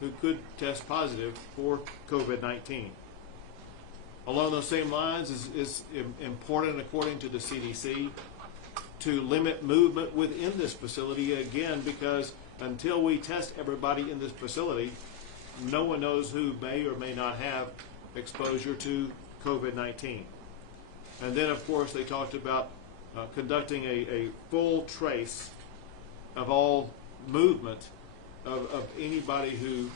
who could test positive for COVID-19. Along those same lines, is important, according to the CDC, to limit movement within this facility, again, because until we test everybody in this facility, no one knows who may or may not have exposure to COVID-19. And then, of course, they talked about conducting a full trace of all movement of anybody who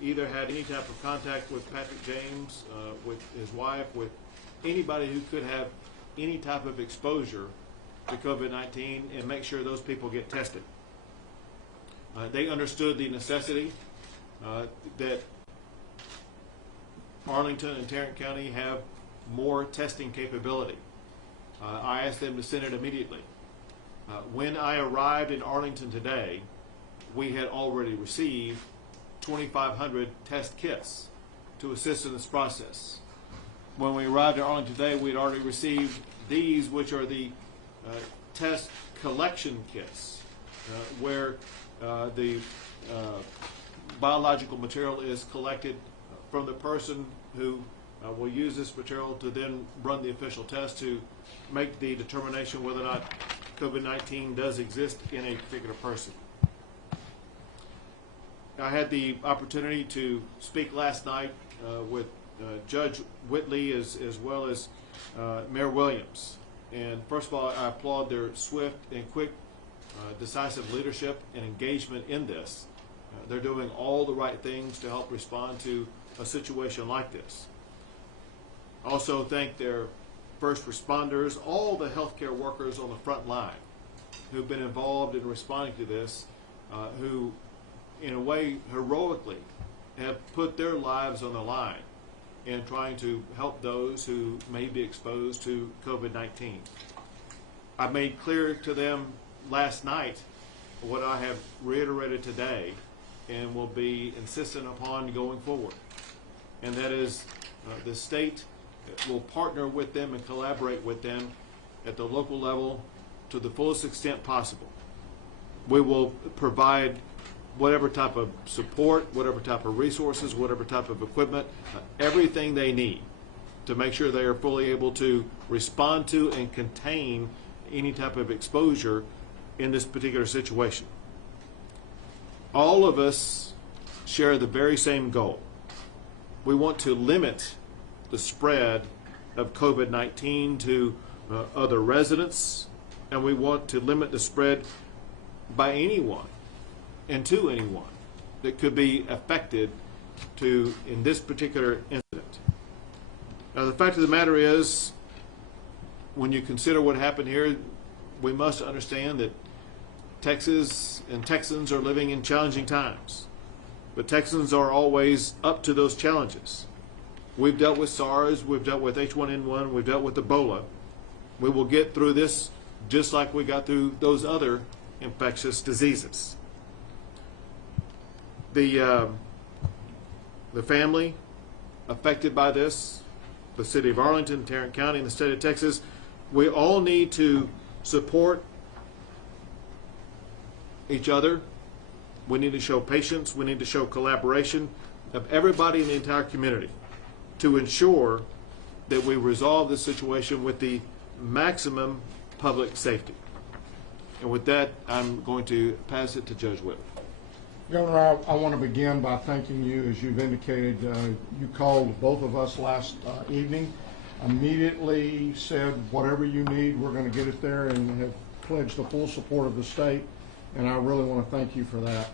either had any type of contact with Patrick James, with his wife, with anybody who could have any type of exposure to COVID-19, and make sure those people get tested. They understood the necessity that Arlington and Tarrant County have more testing capability. I asked them to send it immediately. When I arrived in Arlington today, we had already received 2,500 test kits to assist in this process. When we arrived in Arlington today, we had already received these, which are the test collection kits, where the biological material is collected from the person who will use this material to then run the official test to make the determination whether or not COVID-19 does exist in a particular person. I had the opportunity to speak last night with Judge Whitley as well as Mayor Williams. And first of all, I applaud their swift and quick, decisive leadership and engagement in this. They're doing all the right things to help respond to a situation like this. Also thank their first responders, all the healthcare workers on the front line who've been involved in responding to this, who in a way heroically have put their lives on the line in trying to help those who may be exposed to COVID-19. I made clear to them last night what I have reiterated today and will be insistent upon going forward. And that is the state will partner with them and collaborate with them at the local level to the fullest extent possible. We will provide whatever type of support, whatever type of resources, whatever type of equipment, everything they need to make sure they are fully able to respond to and contain any type of exposure in this particular situation. All of us share the very same goal. We want to limit the spread of COVID-19 to other residents, and we want to limit the spread by anyone and to anyone that could be affected in this particular incident. Now, the fact of the matter is, when you consider what happened here, we must understand that Texas and Texans are living in challenging times, but Texans are always up to those challenges. We've dealt with SARS, we've dealt with H1N1, we've dealt with Ebola. We will get through this just like we got through those other infectious diseases. The family affected by this, the city of Arlington, Tarrant County, and the state of Texas, we all need to support each other. We need to show patience. We need to show collaboration of everybody in the entire community to ensure that we resolve this situation with the maximum public safety. And with that, I'm going to pass it to Judge Whitley. Governor, I want to begin by thanking you. As you've indicated, you called both of us last evening, immediately said whatever you need, we're going to get it there, and have pledged the full support of the state, and I really want to thank you for that.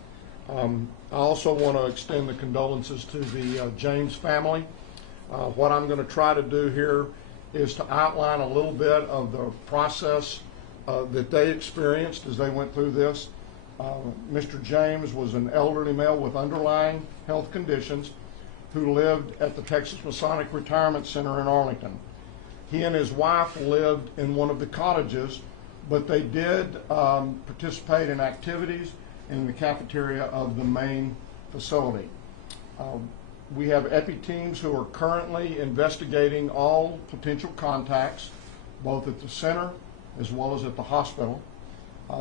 I also want to extend the condolences to the James family. What I'm going to try to do here is to outline a little bit of the process that they experienced as they went through this. Mr. James was an elderly male with underlying health conditions who lived at the Texas Masonic Retirement Center in Arlington. He and his wife lived in one of the cottages, but they did participate in activities in the cafeteria of the main facility. We have EPI teams who are currently investigating all potential contacts, both at the center as well as at the hospital.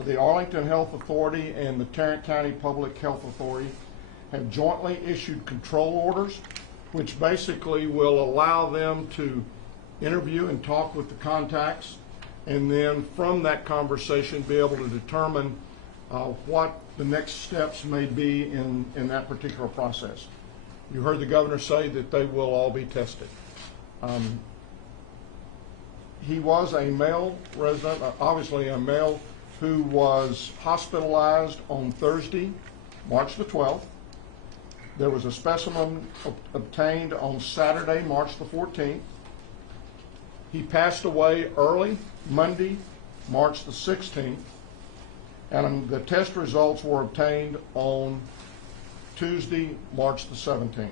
The Arlington Health Authority and the Tarrant County Public Health Authority have jointly issued control orders, which basically will allow them to interview and talk with the contacts, and then from that conversation be able to determine what the next steps may be in that particular process. You heard the governor say that they will all be tested. He was a male resident, obviously a male, who was hospitalized on Thursday, March the 12th. There was a specimen obtained on Saturday, March the 14th. He passed away early Monday, March the 16th, and the test results were obtained on Tuesday, March the 17th.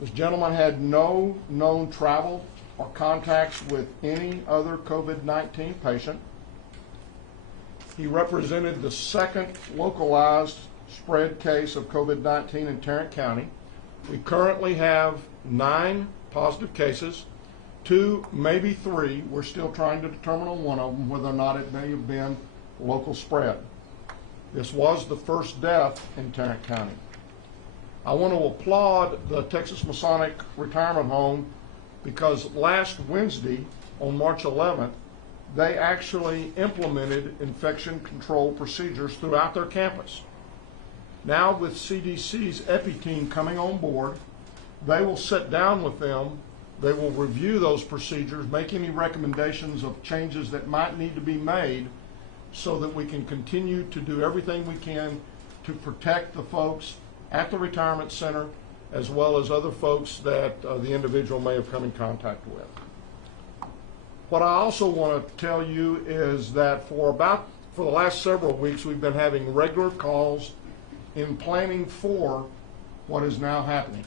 This gentleman had no known travel or contacts with any other COVID-19 patient. He represented the second localized spread case of COVID-19 in Tarrant County. We currently have 9 positive cases, 2, maybe 3. We're still trying to determine on one of them whether or not it may have been local spread. This was the first death in Tarrant County. I want to applaud the Texas Masonic Retirement Home because last Wednesday, on March 11th, they actually implemented infection control procedures throughout their campus. Now with CDC's EPI team coming on board, they will sit down with them, they will review those procedures, make any recommendations of changes that might need to be made so that we can continue to do everything we can to protect the folks at the retirement center as well as other folks that the individual may have come in contact with. What I also want to tell you is that for the last several weeks we've been having regular calls in planning for what is now happening.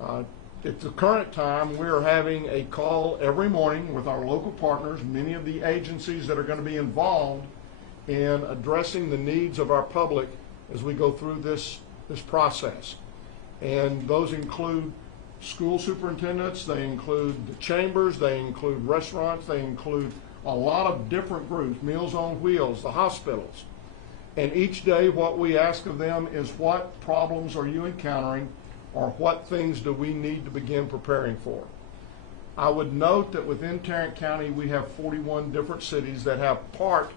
At the current time, we are having a call every morning with our local partners, many of the agencies that are going to be involved in addressing the needs of our public as we go through this process. And those include school superintendents, they include the chambers, they include restaurants, they include a lot of different groups, Meals on Wheels, the hospitals. And each day what we ask of them is what problems are you encountering or what things do we need to begin preparing for. I would note that within Tarrant County we have 41 different cities that have part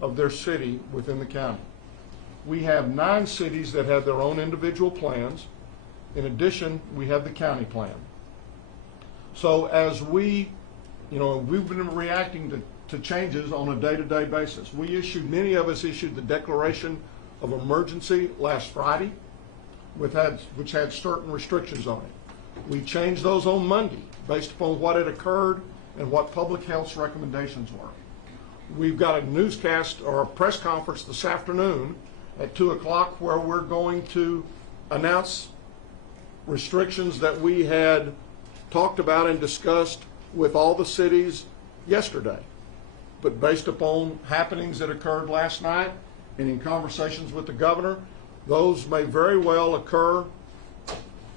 of their city within the county. We have 9 cities that have their own individual plans. In addition, we have the county plan. So as we've been reacting to changes on a day-to-day basis. Many of us issued the declaration of emergency last Friday, which had certain restrictions on it. We changed those on Monday based upon what had occurred and what public health's recommendations were. We've got a newscast or a press conference this afternoon at 2 o'clock where we're going to announce restrictions that we had talked about and discussed with all the cities yesterday. But based upon happenings that occurred last night and in conversations with the governor, those may very well occur.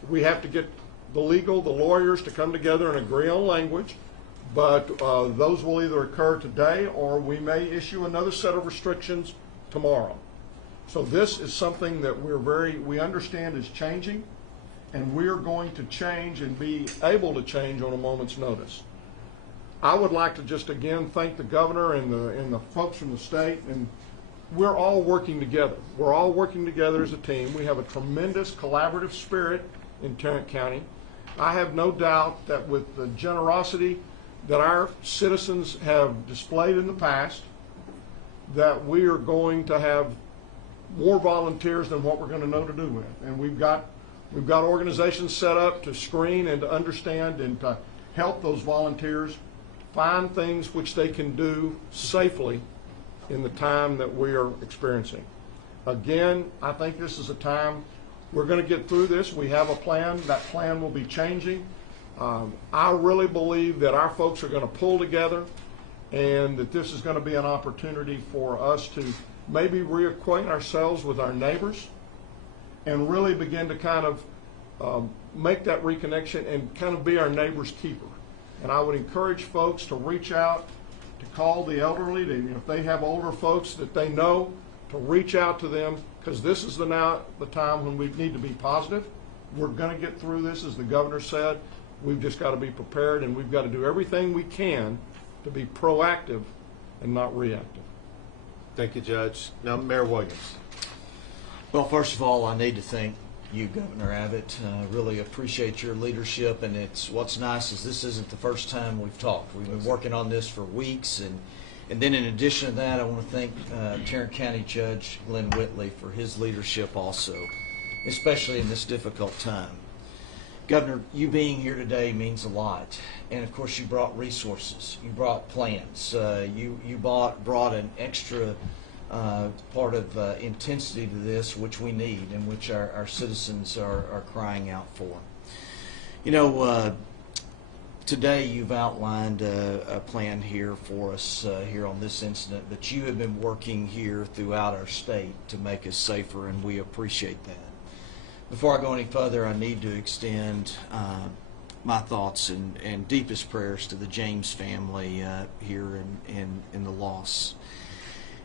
We have to get the lawyers to come together and agree on language, but those will either occur today or we may issue another set of restrictions tomorrow. So this is something that we understand is changing, and we're going to change and be able to change on a moment's notice. I would like to just again thank the governor and the folks from the state, and we're all working together. We're all working together as a team. We have a tremendous collaborative spirit in Tarrant County. I have no doubt that with the generosity that our citizens have displayed in the past, that we are going to have more volunteers than what we're going to know to do with. And we've got organizations set up to screen and to understand and to help those volunteers find things which they can do safely in the time that we are experiencing. Again, I think this is a time we're going to get through this. We have a plan. That plan will be changing. I really believe that our folks are going to pull together and that this is going to be an opportunity for us to maybe reacquaint ourselves with our neighbors and really begin to kind of make that reconnection and kind of be our neighbor's keeper. And I would encourage folks to reach out, to call the elderly, if they have older folks that they know, to reach out to them, because this is the time when we need to be positive. We're going to get through this, as the governor said. We've just got to be prepared, and we've got to do everything we can to be proactive and not reactive. Thank you, Judge. Now, Mayor Williams. Well, first of all, I need to thank you, Governor Abbott. Really appreciate your leadership, and what's nice is this isn't the first time we've talked. We've been working on this for weeks, and then in addition to that, I want to thank Tarrant County Judge Glenn Whitley for his leadership also, especially in this difficult time. Governor, you being here today means a lot, and of course you brought resources, you brought plans, you brought an extra part of intensity to this, which we need and which our citizens are crying out for. You know, today you've outlined a plan here for us here on this incident, but you have been working here throughout our state to make us safer, and we appreciate that. Before I go any further, I need to extend my thoughts and deepest prayers to the James family here in the loss.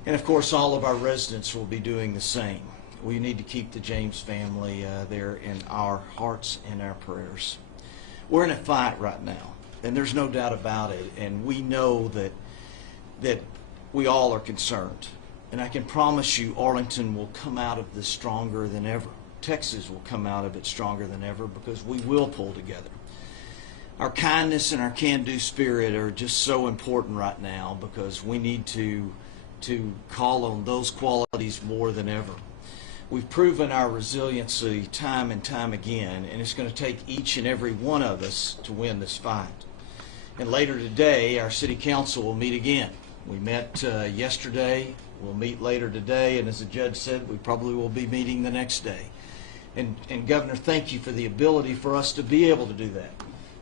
And of course, all of our residents will be doing the same. We need to keep the James family there in our hearts and our prayers. We're in a fight right now, and there's no doubt about it, and we know that we all are concerned. And I can promise you Arlington will come out of this stronger than ever. Texas will come out of it stronger than ever, because we will pull together. Our kindness and our can-do spirit are just so important right now, because we need to call on those qualities more than ever. We've proven our resiliency time and time again, and it's going to take each and every one of us to win this fight. And later today, our city council will meet again. We met yesterday, we'll meet later today, and as the judge said, we probably will be meeting the next day. And Governor, thank you for the ability for us to be able to do that,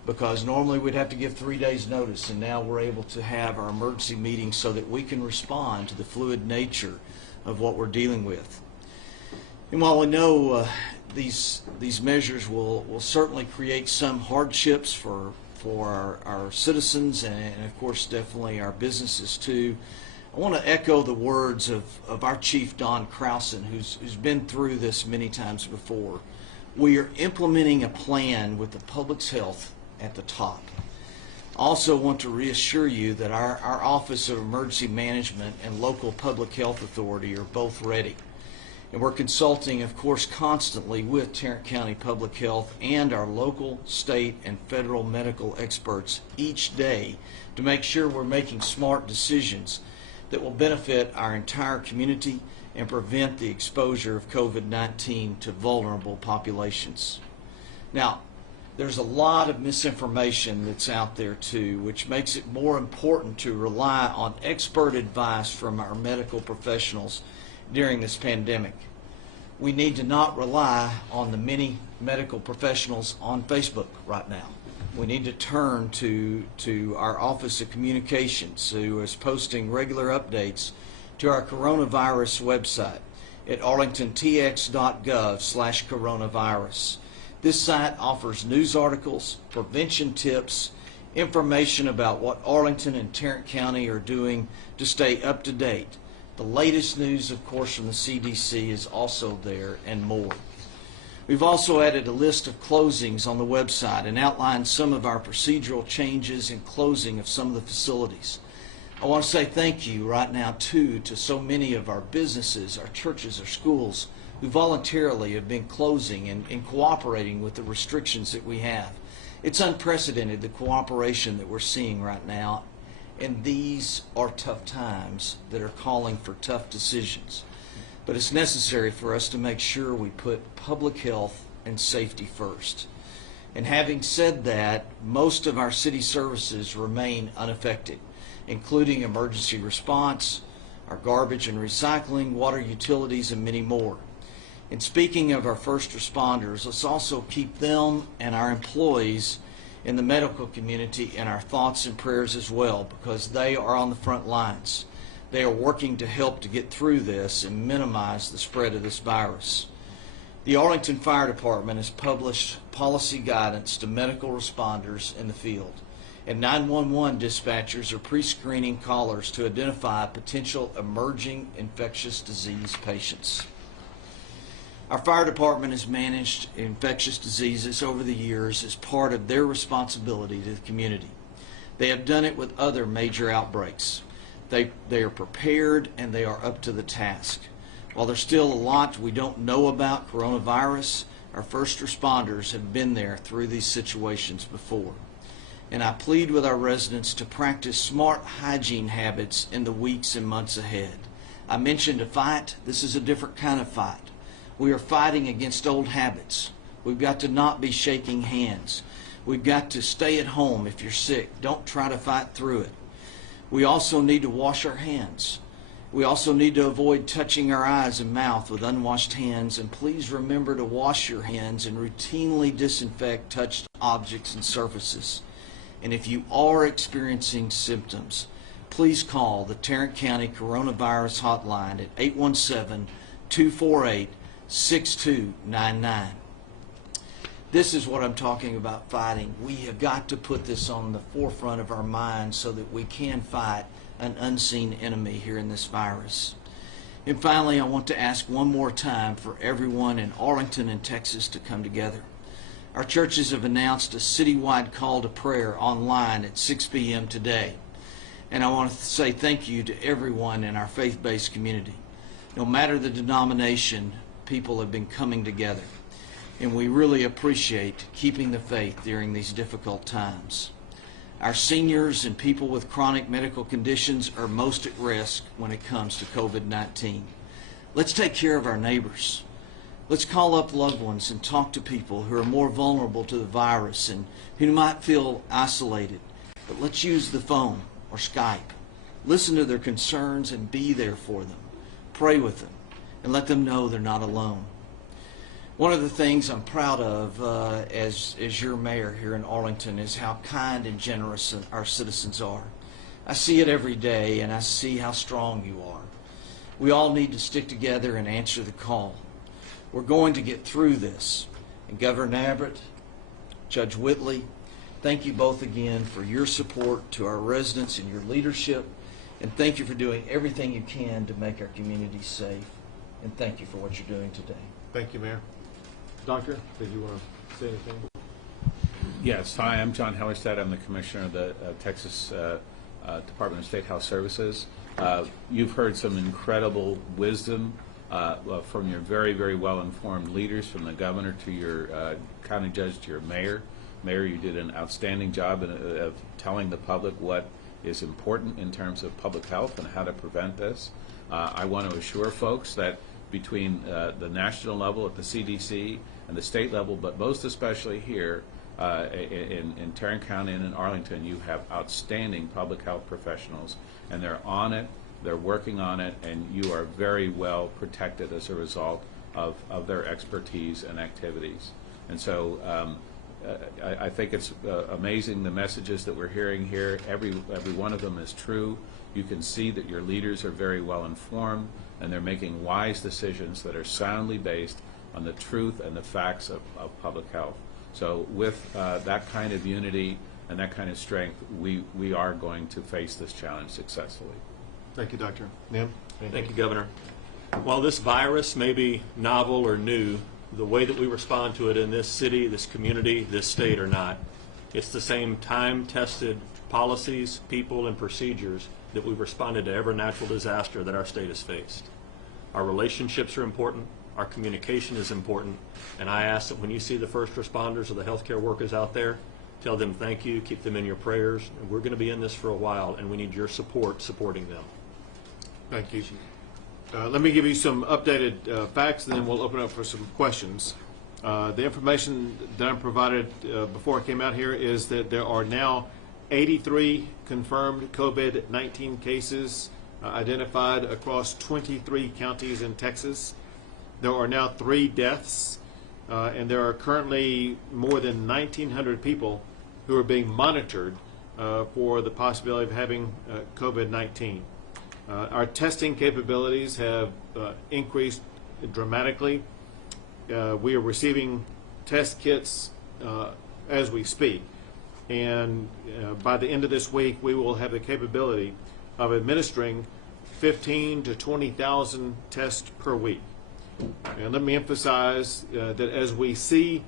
because normally we'd have to give 3 days notice, and now we're able to have our emergency meeting so that we can respond to the fluid nature of what we're dealing with. And while we know these measures will certainly create some hardships for our citizens, and of course definitely our businesses too, I want to echo the words of our Chief Don Krausen, who's been through this many times before. We are implementing a plan with the public's health at the top. I also want to reassure you that our Office of Emergency Management and local public health authority are both ready. And we're consulting, of course, constantly with Tarrant County Public Health and our local, state, and federal medical experts each day to make sure we're making smart decisions that will benefit our entire community and prevent the exposure of COVID-19 to vulnerable populations. Now, there's a lot of misinformation that's out there too, which makes it more important to rely on expert advice from our medical professionals during this pandemic. We need to not rely on the many medical professionals on Facebook right now. We need to turn to our Office of Communications, who is posting regular updates to our coronavirus website at arlingtontx.gov/coronavirus. This site offers news articles, prevention tips, information about what Arlington and Tarrant County are doing to stay up to date. The latest news, of course, from the CDC is also there, and more. We've also added a list of closings on the website and outlined some of our procedural changes in closing of some of the facilities. I want to say thank you right now, too, to so many of our businesses, our churches, our schools, who voluntarily have been closing and cooperating with the restrictions that we have. It's unprecedented, the cooperation that we're seeing right now, and these are tough times that are calling for tough decisions. But it's necessary for us to make sure we put public health and safety first. And having said that, most of our city services remain unaffected, including emergency response, our garbage and recycling, water utilities, and many more. And speaking of our first responders, let's also keep them and our employees in the medical community in our thoughts and prayers as well, because they are on the front lines. They are working to help to get through this and minimize the spread of this virus. The Arlington Fire Department has published policy guidance to medical responders in the field. and 911 dispatchers are pre-screening callers to identify potential emerging infectious disease patients. Our fire department has managed infectious diseases over the years as part of their responsibility to the community. They have done it with other major outbreaks. They are prepared and they are up to the task. While there's still a lot we don't know about coronavirus, our first responders have been there through these situations before. And I plead with our residents to practice smart hygiene habits in the weeks and months ahead. I mentioned a fight. This is a different kind of fight. We are fighting against old habits. We've got to not be shaking hands. We've got to stay at home if you're sick. Don't try to fight through it. We also need to wash our hands. We also need to avoid touching our eyes and mouth with unwashed hands, and please remember to wash your hands and routinely disinfect touched objects and surfaces. And if you are experiencing symptoms, please call the Tarrant County Coronavirus Hotline at 817-248-6299. This is what I'm talking about fighting. We have got to put this on the forefront of our minds so that we can fight an unseen enemy here in this virus. And finally, I want to ask one more time for everyone in Arlington and Texas to come together. Our churches have announced a citywide call to prayer online at 6 p.m. today. And I want to say thank you to everyone in our faith-based community. No matter the denomination, people have been coming together. And we really appreciate keeping the faith during these difficult times. Our seniors and people with chronic medical conditions are most at risk when it comes to COVID-19. Let's take care of our neighbors. Let's call up loved ones and talk to people who are more vulnerable to the virus and who might feel isolated. But let's use the phone or Skype. Listen to their concerns and be there for them. Pray with them and let them know they're not alone. One of the things I'm proud of as your mayor here in Arlington is how kind and generous our citizens are. I see it every day, and I see how strong you are. We all need to stick together and answer the call. We're going to get through this. And Governor Abbott, Judge Whitley, thank you both again for your support to our residents and your leadership, and thank you for doing everything you can to make our community safe. And thank you for what you're doing today. Thank you, Mayor. Doctor, did you want to say anything? Yes. Hi, I'm John Hellerstedt. I'm the Commissioner of the Texas Department of State Health Services. You've heard some incredible wisdom from your very, very well-informed leaders, from the governor to your county judge to your mayor. Mayor, you did an outstanding job of telling the public what is important in terms of public health and how to prevent this. I want to assure folks that between the national level at the CDC and the state level, but most especially here in Tarrant County and in Arlington, you have outstanding public health professionals, and they're on it, they're working on it, and you are very well protected as a result of their expertise and activities. And so I think it's amazing the messages that we're hearing here. Every one of them is true. You can see that your leaders are very well informed, and they're making wise decisions that are soundly based on the truth and the facts of public health. So with that kind of unity and that kind of strength, we are going to face this challenge successfully. Thank you, Doctor. Nim? Thank you, Governor. While this virus may be novel or new, the way that we respond to it in this city, this community, this state are not. It's the same time-tested policies, people, and procedures that we've responded to every natural disaster that our state has faced. Our relationships are important, our communication is important, and I ask that when you see the first responders or the healthcare workers out there, tell them thank you, keep them in your prayers, and we're going to be in this for a while, and we need your support supporting them. Thank you. Let me give you some updated facts, and then we'll open up for some questions. The information that I'm provided before I came out here is that there are now 83 confirmed COVID-19 cases identified across 23 counties in Texas. There are now 3 deaths, and there are currently more than 1,900 people who are being monitored for the possibility of having COVID-19. Our testing capabilities have increased dramatically. We are receiving test kits as we speak. And by the end of this week, we will have the capability of administering 15 to 20,000 tests per week. And let me emphasize that as we see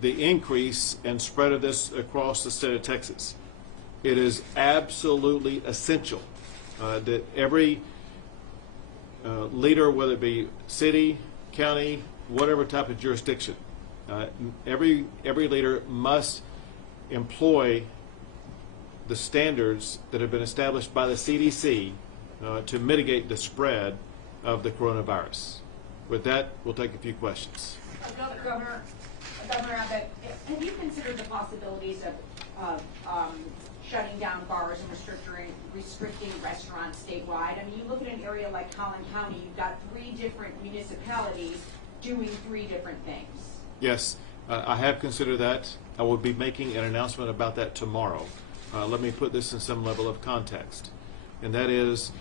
the increase and spread of this across the state of Texas, it is absolutely essential that every leader, whether it be city, county, whatever type of jurisdiction, every leader must employ the standards that have been established by the CDC to mitigate the spread of the coronavirus. With that, we'll take a few questions. Governor Abbott, have you considered the possibilities of shutting down bars and restricting restaurants statewide? I mean, you look at an area like Collin County, you've got 3 different municipalities doing 3 different things. Yes, I have considered that. I will be making an announcement about that tomorrow. Let me put this in some level of context, and that is,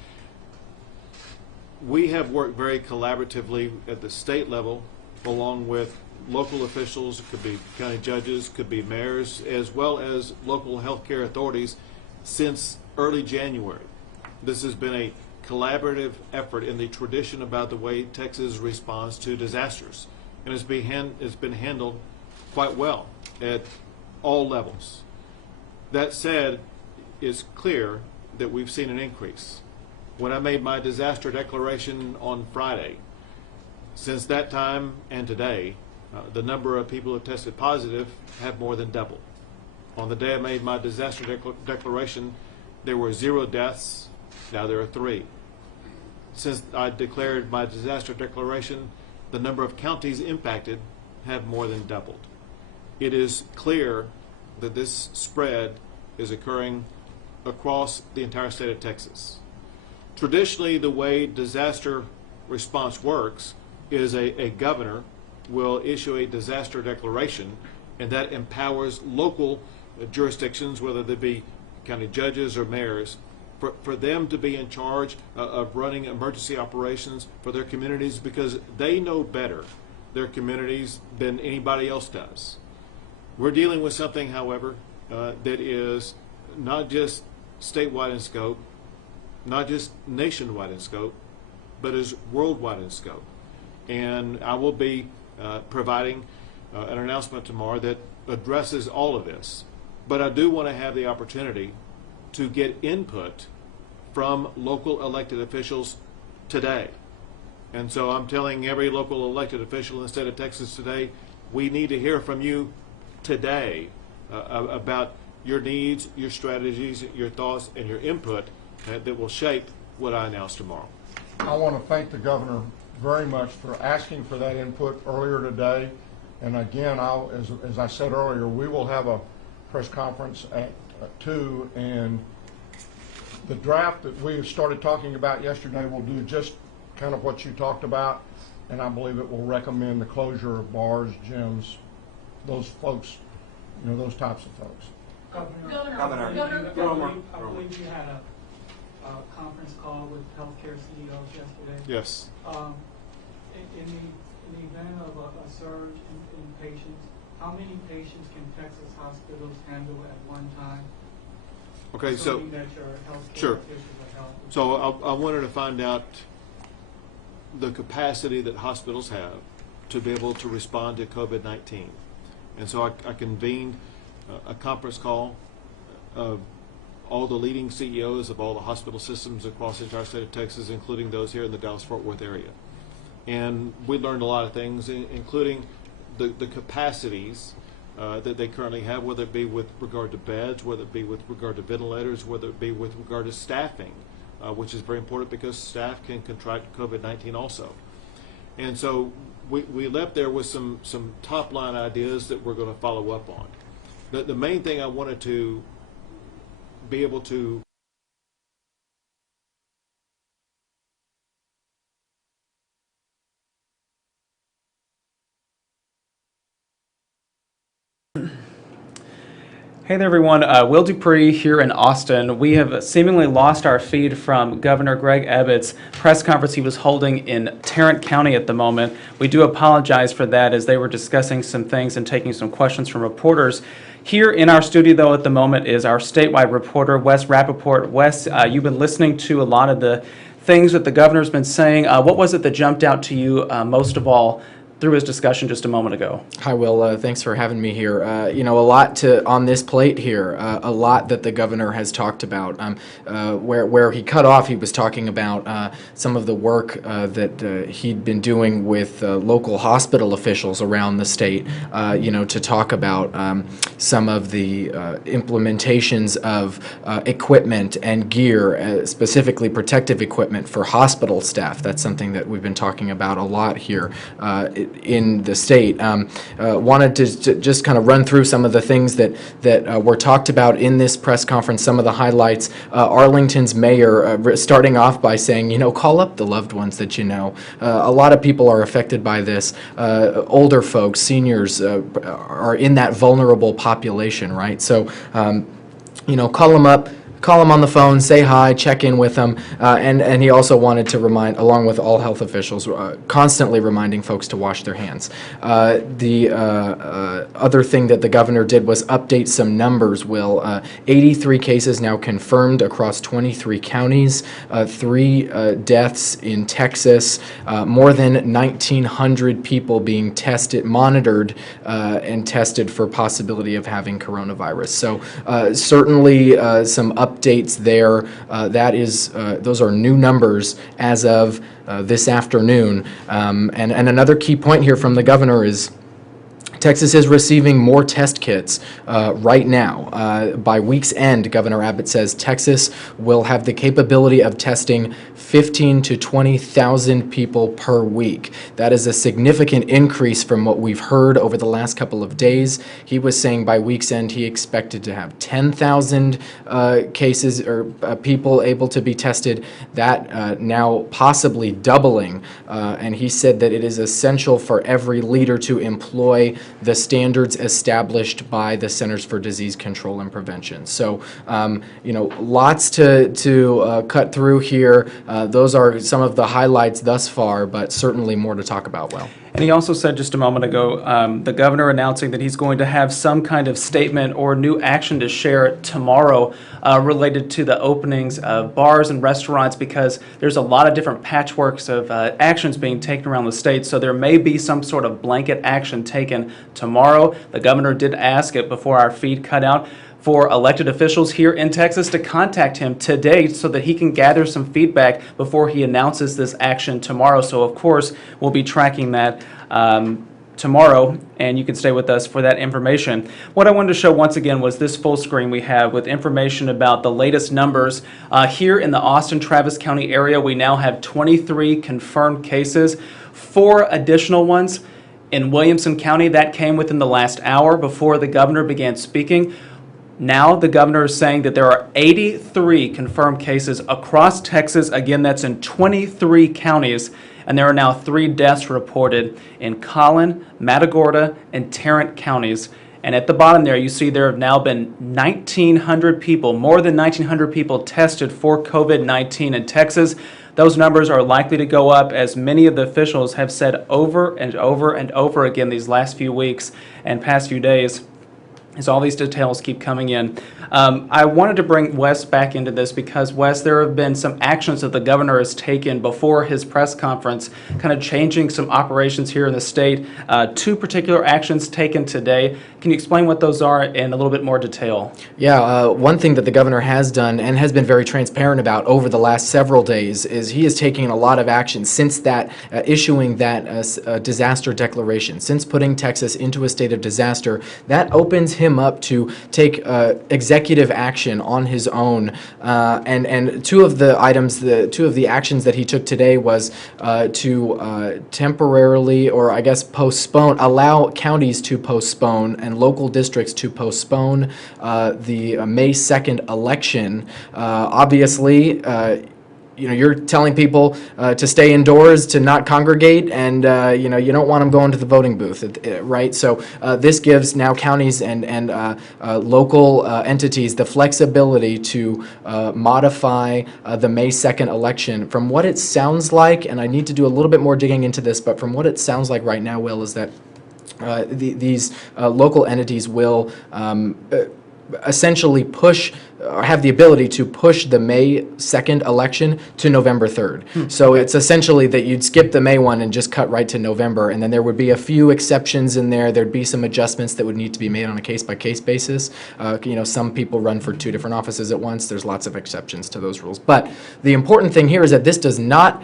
we have worked very collaboratively at the state level, along with local officials, it could be county judges, could be mayors, as well as local healthcare authorities since early January. This has been a collaborative effort in the tradition about the way Texas responds to disasters, and it's been handled quite well at all levels. That said, it's clear that we've seen an increase. When I made my disaster declaration on Friday, since that time and today, the number of people who have tested positive have more than doubled. On the day I made my disaster declaration, there were 0 deaths. Now there are 3. Since I declared my disaster declaration, the number of counties impacted have more than doubled. It is clear that this spread is occurring across the entire state of Texas. Traditionally, the way disaster response works is a governor will issue a disaster declaration, and that empowers local jurisdictions, whether they be county judges or mayors, for them to be in charge of running emergency operations for their communities, because they know better their communities than anybody else does. We're dealing with something, however, that is not just statewide in scope, not just nationwide in scope, but is worldwide in scope. And I will be providing an announcement tomorrow that addresses all of this. But I do want to have the opportunity to get input from local elected officials today. And so I'm telling every local elected official in the state of Texas today, we need to hear from you today about your needs, your strategies, your thoughts, and your input that will shape what I announce tomorrow. I want to thank the governor very much for asking for that input earlier today. And again, as I said earlier, we will have a press conference at 2, and the draft that we started talking about yesterday will do just kind of what you talked about, and I believe it will recommend the closure of bars, gyms, those folks, you know, those types of folks. Governor. I believe you had a conference call with healthcare CEOs yesterday. Yes. In the event of a surge in patients, how many patients can Texas hospitals handle at one time? Okay, so Assuming that your healthcare sure. officials are healthy. So I wanted to find out the capacity that hospitals have to be able to respond to COVID-19. And so I convened a conference call of all the leading CEOs of all the hospital systems across the entire state of Texas, including those here in the Dallas-Fort Worth area. And we learned a lot of things, including the capacities that they currently have, whether it be with regard to beds, whether it be with regard to ventilators, whether it be with regard to staffing, which is very important because staff can contract COVID-19 also. And so we left there with some top-line ideas that we're going to follow up on. The main thing I wanted to be able to Hey there, everyone. Will Dupree here in Austin. We have seemingly lost our feed from Governor Greg Abbott's press conference he was holding in Tarrant County at the moment. We do apologize for that, as they were discussing some things and taking some questions from reporters. Here in our studio, though, at the moment is our statewide reporter, Wes Rappaport. Wes, you've been listening to a lot of the things that the governor's been saying. What was it that jumped out to you most of all through his discussion just a moment ago? Hi, Will. Thanks for having me here. A lot on this plate here, a lot that the governor has talked about. Where he cut off, he was talking about some of the work that he'd been doing with local hospital officials around the state, to talk about some of the implementations of equipment and gear, specifically protective equipment for hospital staff. That's something that we've been talking about a lot here in the state. Wanted to just kind of run through some of the things that were talked about in this press conference, some of the highlights. Arlington's mayor starting off by saying, call up the loved ones that you know. A lot of people are affected by this. Older folks, seniors are in that vulnerable population, right? So, call them up. Call them on the phone, say hi, check in with them, and he also wanted to remind, along with all health officials, constantly reminding folks to wash their hands. The other thing that the governor did was update some numbers, Will. 83 cases now confirmed across 23 counties, 3 deaths in Texas, more than 1,900 people being monitored and tested for possibility of having coronavirus. So certainly some updates there. Those are new numbers as of this afternoon. And another key point here from the governor is Texas is receiving more test kits right now. By week's end, Governor Abbott says Texas will have the capability of testing 15 to 20,000 people per week. That is a significant increase from what we've heard over the last couple of days. He was saying by week's end he expected to have 10,000 cases or people able to be tested. That now possibly doubling. And he said that it is essential for every leader to employ the standards established by the Centers for Disease Control and Prevention. So, lots to cut through here. Those are some of the highlights thus far, but certainly more to talk about, Will. And he also said just a moment ago, the governor announcing that he's going to have some kind of statement or new action to share tomorrow related to the openings of bars and restaurants, because there's a lot of different patchworks of actions being taken around the state. So there may be some sort of blanket action taken tomorrow. The governor did ask it before our feed cut out for elected officials here in Texas to contact him today so that he can gather some feedback before he announces this action tomorrow. So, of course, we'll be tracking that tomorrow, and you can stay with us for that information. What I wanted to show once again was this full screen we have with information about the latest numbers. Here in the Austin-Travis County area, we now have 23 confirmed cases, 4 additional ones in Williamson County. That came within the last hour before the governor began speaking. Now the governor is saying that there are 83 confirmed cases across Texas. Again, that's in 23 counties. And there are now 3 deaths reported in Collin, Matagorda, and Tarrant counties. And at the bottom there, you see there have now been 1,900 people, more than 1,900 people tested for COVID-19 in Texas. Those numbers are likely to go up, as many of the officials have said over and over and over again these last few weeks and past few days, as all these details keep coming in. I wanted to bring Wes back into this because, Wes, there have been some actions that the governor has taken before his press conference, kind of changing some operations here in the state. 2 particular actions taken today. Can you explain what those are in a little bit more detail? Yeah, one thing that the governor has done and has been very transparent about over the last several days is he is taking a lot of action since that issuing that disaster declaration, since putting Texas into a state of disaster. That opens him up to take executive action on his own, and 2 of the items, 2 of the actions that he took today was to temporarily, or I guess allow counties to postpone and local districts to postpone the May 2nd election. Obviously, you're telling people to stay indoors, to not congregate, and you don't want them going to the voting booth, right? So this gives now counties and local entities the flexibility to modify the May 2nd election. From what it sounds like, and I need to do a little bit more digging into this, but from what it sounds like right now, Will, is that these local entities will essentially push, or have the ability to push the May 2nd election to November 3rd. So it's essentially that you'd skip the May one and just cut right to November, and then there would be a few exceptions in there. There'd be some adjustments that would need to be made on a case-by-case basis. Some people run for 2 different offices at once. There's lots of exceptions to those rules. But the important thing here is that this does not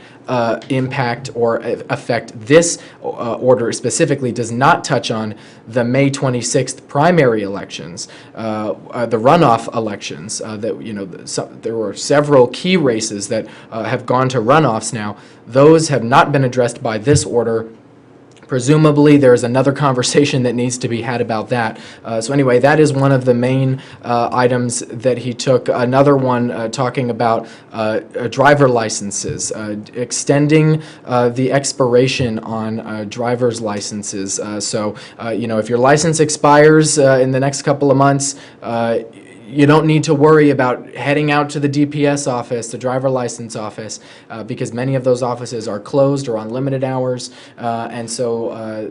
impact or affect this order specifically, does not touch on the May 26th primary elections, the runoff elections. There were several key races that have gone to runoffs now. Those have not been addressed by this order. Presumably, there's another conversation that needs to be had about that. So anyway, that is one of the main items that he took. Another one talking about driver licenses, extending the expiration on driver's licenses. So if your license expires in the next couple of months, you don't need to worry about heading out to the DPS office, the driver license office, because many of those offices are closed or on limited hours. And so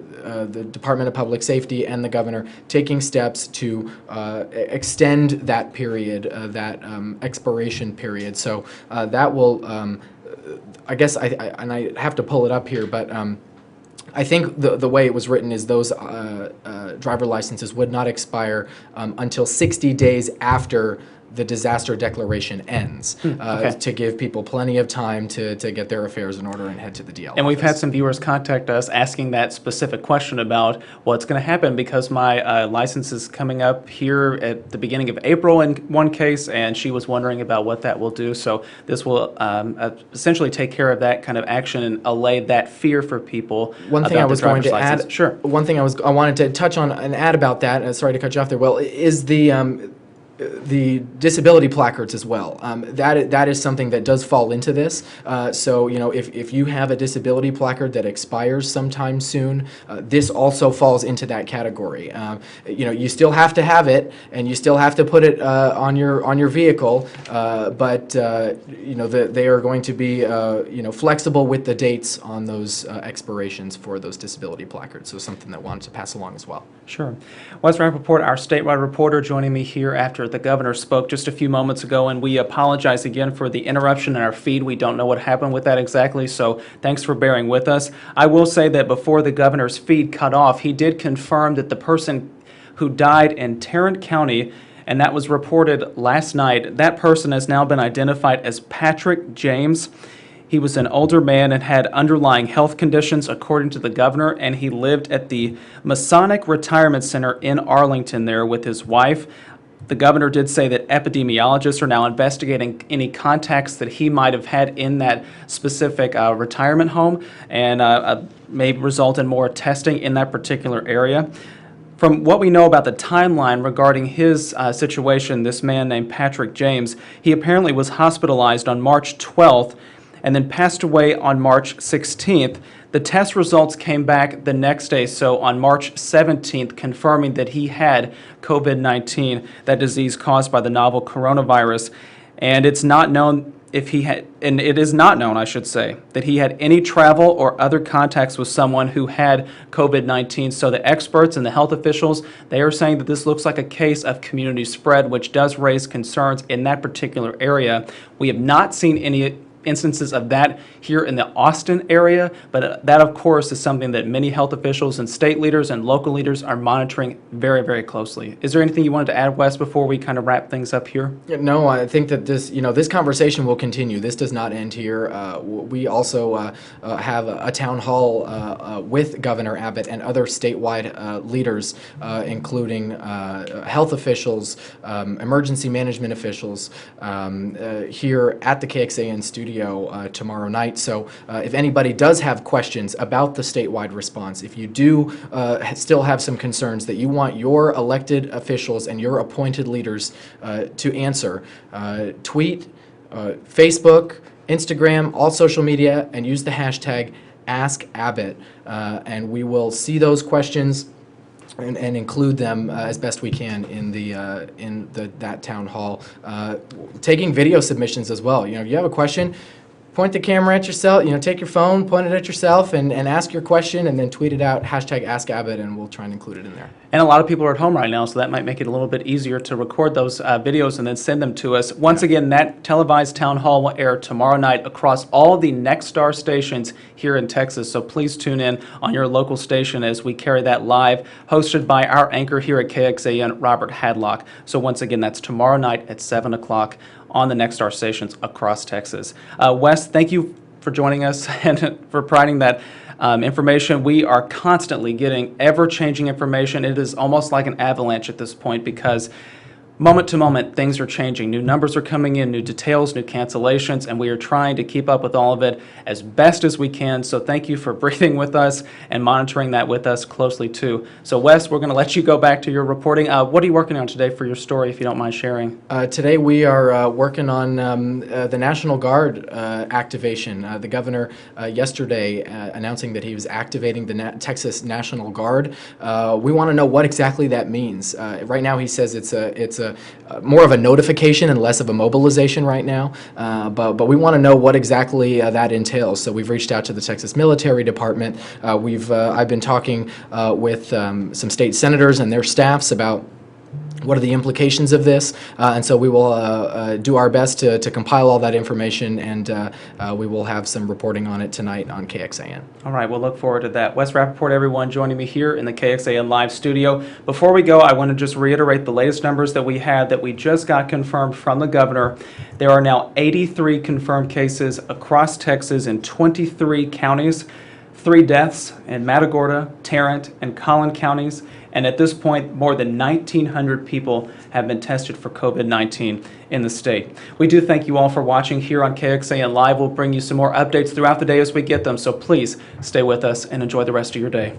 the Department of Public Safety and the governor taking steps to extend that period, that expiration period. So that will, I guess, I have to pull it up here, but I think the way it was written is those driver licenses would not expire until 60 days after the disaster declaration ends, to give people plenty of time to get their affairs in order and head to the DL And we've office. had some viewers contact us asking that specific question about what's going to happen, because my license is coming up here at the beginning of April in one case, and she was wondering about what that will do. So this will essentially take care of that kind of action and allay that fear for people. One thing I was going to add, Sure. One thing I wanted to touch on and add about that, sorry to cut you off there, Will, is the disability placards as well. That is something that does fall into this. So if you have a disability placard that expires sometime soon, this also falls into that category. You still have to have it, and you still have to put it on your vehicle, but they are going to be flexible with the dates on those expirations for those disability placards. So something that I wanted to pass along as well. Sure. Wes Rappaport, our statewide reporter, joining me here after the governor spoke just a few moments ago, and we apologize again for the interruption in our feed. We don't know what happened with that exactly, so thanks for bearing with us. I will say that before the governor's feed cut off, he did confirm that the person who died in Tarrant County, and that was reported last night, that person has now been identified as Patrick James. He was an older man and had underlying health conditions, according to the governor, and he lived at the Masonic Retirement Center in Arlington there with his wife. The governor did say that epidemiologists are now investigating any contacts that he might have had in that specific retirement home, and may result in more testing in that particular area. From what we know about the timeline regarding his situation, this man named Patrick James, he apparently was hospitalized on March 12th and then passed away on March 16th. The test results came back the next day, so on March 17th, confirming that he had COVID-19, that disease caused by the novel coronavirus. And it's not known if he had, and it is not known, I should say, that he had any travel or other contacts with someone who had COVID-19. So the experts and the health officials, they are saying that this looks like a case of community spread, which does raise concerns in that particular area. We have not seen any instances of that here in the Austin area, but that, of course, is something that many health officials and state leaders and local leaders are monitoring very, very closely. Is there anything you wanted to add, Wes, before we kind of wrap things up here? No, I think that this conversation will continue. This does not end here. We also have a town hall with Governor Abbott and other statewide leaders, including health officials, emergency management officials, here at the KXAN studio tomorrow night. So if anybody does have questions about the statewide response, if you do still have some concerns that you want your elected officials and your appointed leaders to answer, tweet, Facebook, Instagram, all social media, and use the hashtag #AskAbbott, and we will see those questions and include them as best we can in that town hall. Taking video submissions as well. You know, if you have a question, point the camera at yourself. You know, take your phone, point it at yourself, and ask your question, and then tweet it out #AskAbbott, and we'll try and include it in there. And a lot of people are at home right now, so that might make it a little bit easier to record those videos and then send them to us. Once again, that televised town hall will air tomorrow night across all the Nexstar stations here in Texas. So please tune in on your local station as we carry that live, hosted by our anchor here at KXAN, Robert Hadlock. So once again, that's tomorrow night at 7 o'clock on the Nexstar stations across Texas. Wes, thank you for joining us and for providing that information. We are constantly getting ever-changing information. It is almost like an avalanche at this point because moment to moment, things are changing. New numbers are coming in, new details, new cancellations, and we are trying to keep up with all of it as best as we can. So thank you for breathing with us and monitoring that with us closely too. So Wes, we're going to let you go back to your reporting. What are you working on today for your story, if you don't mind sharing? Today we are working on the National Guard activation. The governor yesterday announcing that he was activating the Texas National Guard. We want to know what exactly that means. Right now he says it's more of a notification and less of a mobilization right now, but we want to know what exactly that entails. So we've reached out to the Texas Military Department. I've been talking with some state senators and their staffs about what are the implications of this, and so we will do our best to compile all that information, and we will have some reporting on it tonight on KXAN. All right, we'll look forward to that. Wes Rappaport, everyone, joining me here in the KXAN Live studio. Before we go, I want to just reiterate the latest numbers that we had that we just got confirmed from the governor. There are now 83 confirmed cases across Texas in 23 counties, 3 deaths in Matagorda, Tarrant, and Collin counties. And at this point, more than 1,900 people have been tested for COVID-19 in the state. We do thank you all for watching here on KXAN Live. We'll bring you some more updates throughout the day as we get them. So please stay with us and enjoy the rest of your day.